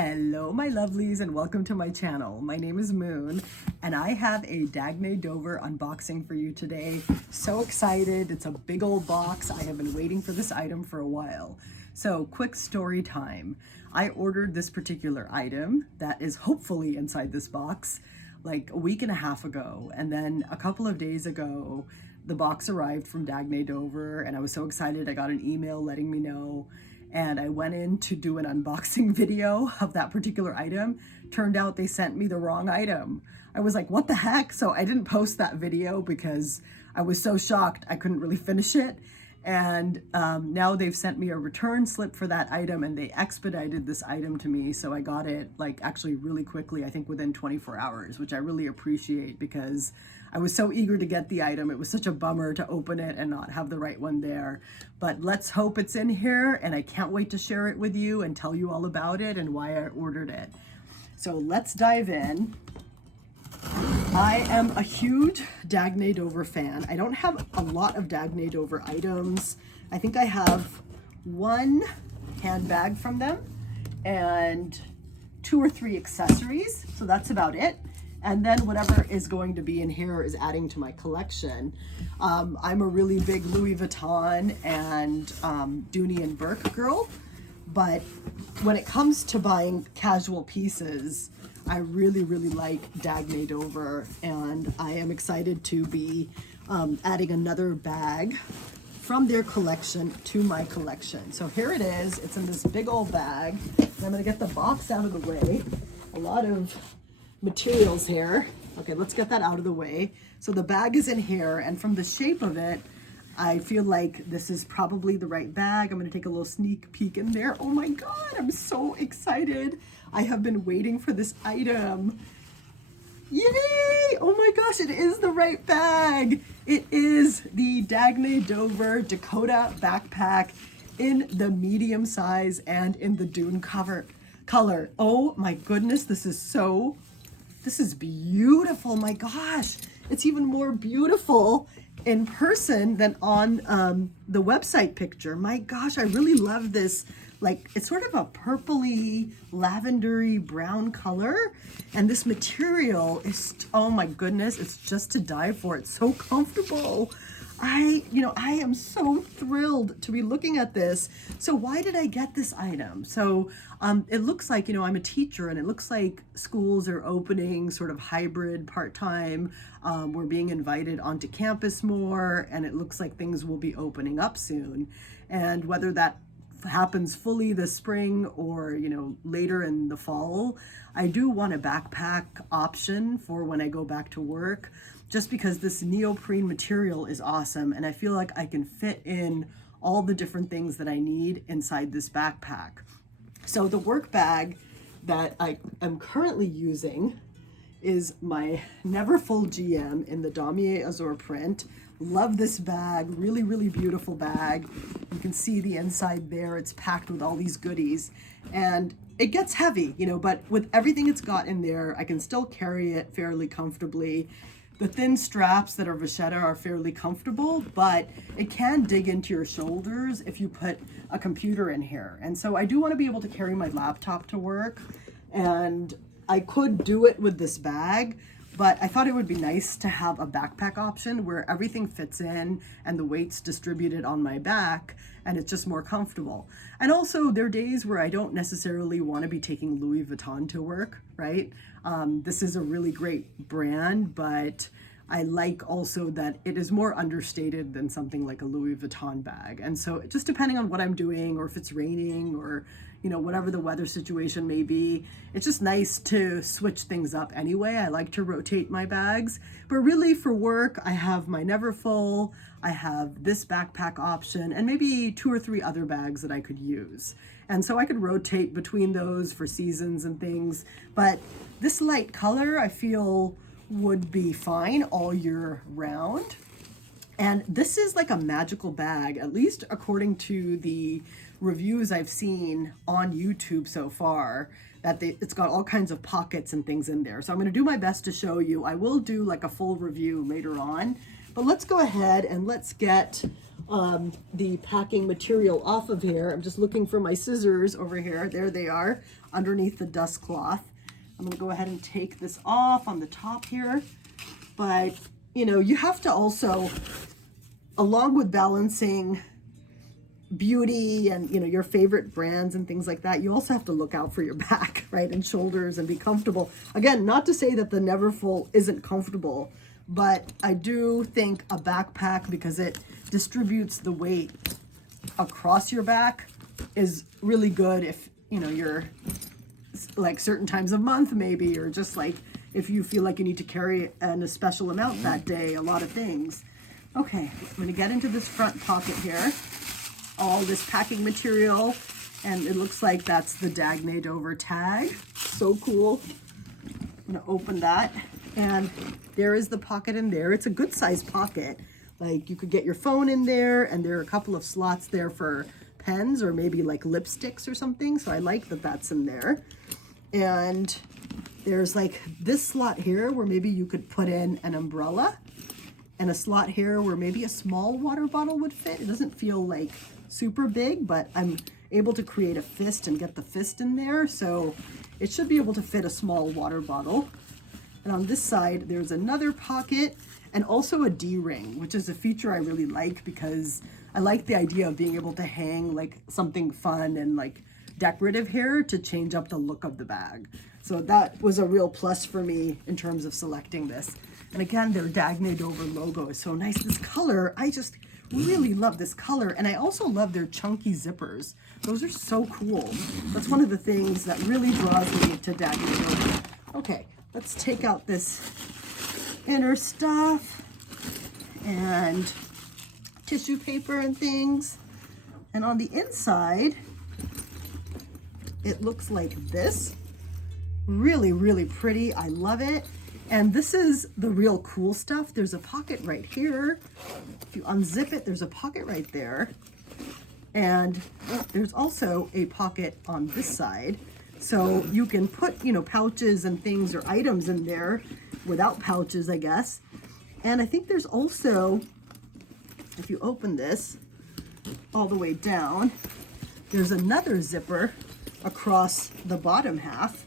Hello my lovelies and welcome to my channel. My name is Moon and I have a Dagne Dover unboxing for you today. So excited, it's a big old box. I have been waiting for this item for a while. So quick story time. I ordered this particular item that is hopefully inside this box like a week and a half ago, and then a couple of days ago the box arrived from Dagne Dover and I was so excited. I got an email letting me know. And I went in to do an unboxing video of that particular item. Turned out they sent me the wrong item. I was like, what the heck? So I didn't post that video because I was so shocked I couldn't really finish it. And now they've sent me a return slip for that item and they expedited this item to me. So I got it like actually really quickly, I think within 24 hours, which I really appreciate because I was so eager to get the item. It was such a bummer to open it and not have the right one there. But let's hope it's in here, and I can't wait to share it with you and tell you all about it and why I ordered it. So let's dive in. I am a huge Dagne Dover fan. I don't have a lot of Dagne Dover items. I think I have one handbag from them and 2 or 3 accessories. So that's about it. And then whatever is going to be in here is adding to my collection. I'm a really big Louis Vuitton and Dooney and Burke girl, but when it comes to buying casual pieces, I really like Dagne Dover, and I am excited to be adding another bag from their collection to my collection. So here it is. It's in this big old bag. And I'm gonna get the box out of the way. A lot of materials here. Okay, let's get that out of the way. So the bag is in here, and from the shape of it, I feel like this is probably the right bag. I'm gonna take a little sneak peek in there. Oh my God, I'm so excited. I have been waiting for this item. Yay! Oh my gosh, it is the right bag. It is the Dagne Dover Dakota backpack in the medium size and in the dune color. Oh my goodness, this is beautiful. My gosh, it's even more beautiful in person than on the website picture. My gosh, I really love this. Like, it's sort of a purpley, lavendery brown color. And this material is, oh my goodness, it's just to die for. It's so comfortable. I am so thrilled to be looking at this. So why did I get this item? So it looks like, I'm a teacher, and it looks like schools are opening sort of hybrid part-time. We're being invited onto campus more, and it looks like things will be opening up soon. And whether that happens fully this spring or later in the fall, I do want a backpack option for when I go back to work, just because this neoprene material is awesome, and I feel like I can fit in all the different things that I need inside this backpack. So the work bag that I am currently using is my Neverfull GM in the Damier Azur print. Love this bag, really beautiful bag. You can see the inside there, it's packed with all these goodies, and it gets heavy, but with everything it's got in there, I can still carry it fairly comfortably. The thin straps that are vachetta are fairly comfortable, but it can dig into your shoulders if you put a computer in here. And so I do want to be able to carry my laptop to work, and I could do it with this bag, but I thought it would be nice to have a backpack option where everything fits in and the weight's distributed on my back and it's just more comfortable. And also there are days where I don't necessarily want to be taking Louis Vuitton to work, right? This is a really great brand, but I like also that it is more understated than something like a Louis Vuitton bag. And so just depending on what I'm doing, or if it's raining, or whatever the weather situation may be, it's just nice to switch things up anyway. I like to rotate my bags, but really for work, I have my Neverfull, I have this backpack option, and maybe 2 or 3 other bags that I could use. And so I could rotate between those for seasons and things, but this light color I feel would be fine all year round. And this is like a magical bag, at least according to the reviews I've seen on YouTube so far, that it's got all kinds of pockets and things in there. So I'm going to do my best to show you. I will do like a full review later on, But let's go ahead and let's get the packing material off of here. I'm just looking for my scissors over here. There they are, underneath the dust cloth. I'm gonna go ahead and take this off on the top here. But, you know, you have to also, along with balancing beauty and, you know, your favorite brands and things like that, you also have to look out for your back, right, and shoulders and be comfortable. Again, not to say that the Neverfull isn't comfortable, but I do think a backpack, because it distributes the weight across your back, is really good if, you know, you're like certain times of month maybe, or just like if you feel like you need to carry a special amount that day, a lot of things. Okay, I'm gonna get into this front pocket here. All this packing material, and it looks like that's the Dagne Dover tag. So cool. I'm gonna open that, and there is the pocket in there. It's a good size pocket. Like, you could get your phone in there, and there are a couple of slots there for pens or maybe like lipsticks or something. So I like that that's in there. And there's like this slot here where maybe you could put in an umbrella, and a slot here where maybe a small water bottle would fit. It doesn't feel like super big, but I'm able to create a fist and get the fist in there. So it should be able to fit a small water bottle. And on this side, there's another pocket and also a D-ring, which is a feature I really like because I like the idea of being able to hang like something fun and like decorative here to change up the look of the bag. So that was a real plus for me in terms of selecting this. And again, their Dagne Dover logo is so nice. This color, I just really love this color. And I also love their chunky zippers. Those are so cool. That's one of the things that really draws me to Dagne Dover. Okay, let's take out this inner stuff and tissue paper and things. And on the inside, it looks like this. Really, really pretty. I love it. And this is the real cool stuff. There's a pocket right here. If you unzip it, there's a pocket right there. And there's also a pocket on this side. So you can put, you know, pouches and things or items in there without pouches, I guess. And I think there's also, if you open this all the way down, there's another zipper across the bottom half,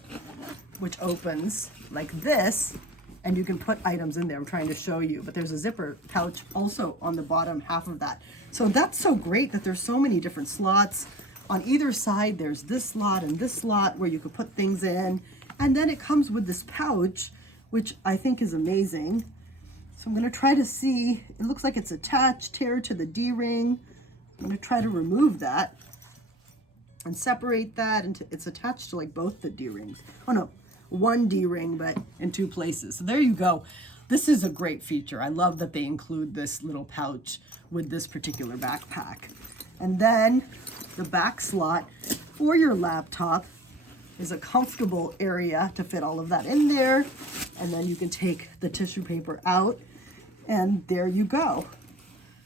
which opens like this, and you can put items in there. I'm trying to show you, but there's a zipper pouch also on the bottom half of that. So that's so great that there's so many different slots. On either side, there's this slot and this slot where you could put things in. And then it comes with this pouch, which I think is amazing. So I'm gonna try to see, it looks like it's attached here to the D-ring. I'm gonna try to remove that and separate that, and it's attached to like both the D-rings. Oh no, one D-ring, but in two places. So there you go. This is a great feature. I love that they include this little pouch with this particular backpack. And then the back slot for your laptop is a comfortable area to fit all of that in there. And then you can take the tissue paper out, and there you go.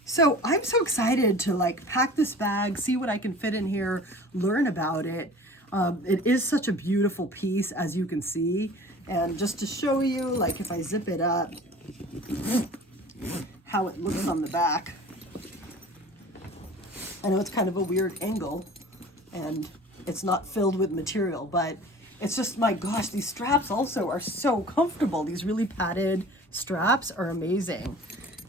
So I'm so excited to like pack this bag, see what I can fit in here, learn about it. It is such a beautiful piece, as you can see. And just to show you, like if I zip it up, how it looks on the back. I know it's kind of a weird angle and it's not filled with material, but it's just, my gosh, these straps also are so comfortable. These really padded straps are amazing.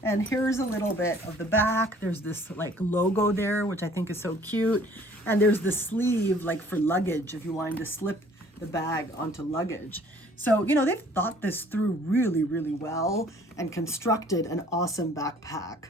And here's a little bit of the back. There's this like logo there, which I think is so cute. And there's the sleeve like for luggage, if you wanted to slip the bag onto luggage. So, you know, they've thought this through really, really well and constructed an awesome backpack.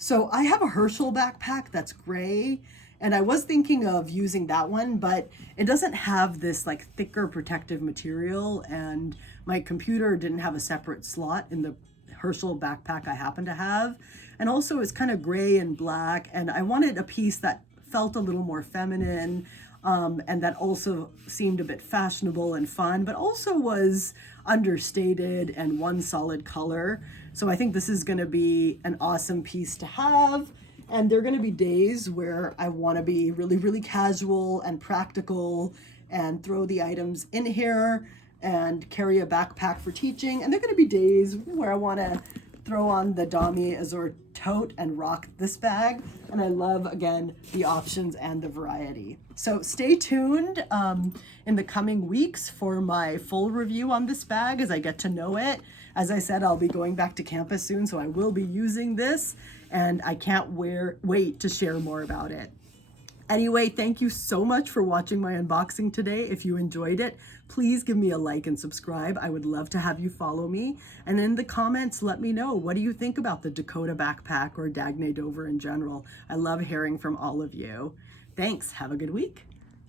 So I have a Herschel backpack that's gray, and I was thinking of using that one, but it doesn't have this like thicker protective material, and my computer didn't have a separate slot in the Herschel backpack I happen to have. And also it's kind of gray and black, and I wanted a piece that felt a little more feminine, and that also seemed a bit fashionable and fun, but also was understated and one solid color. So I think this is going to be an awesome piece to have. And there are going to be days where I want to be really, really casual and practical and throw the items in here and carry a backpack for teaching. And there are going to be days where I want to throw on the Dami Azur tote and rock this bag. And I love, again, the options and the variety. So stay tuned in the coming weeks for my full review on this bag as I get to know it. As I said, I'll be going back to campus soon, so I will be using this, and I can't wait to share more about it. Anyway, thank you so much for watching my unboxing today. If you enjoyed it, please give me a like and subscribe. I would love to have you follow me. And in the comments, let me know, what do you think about the Dakota backpack or Dagne Dover in general? I love hearing from all of you. Thanks. Have a good week.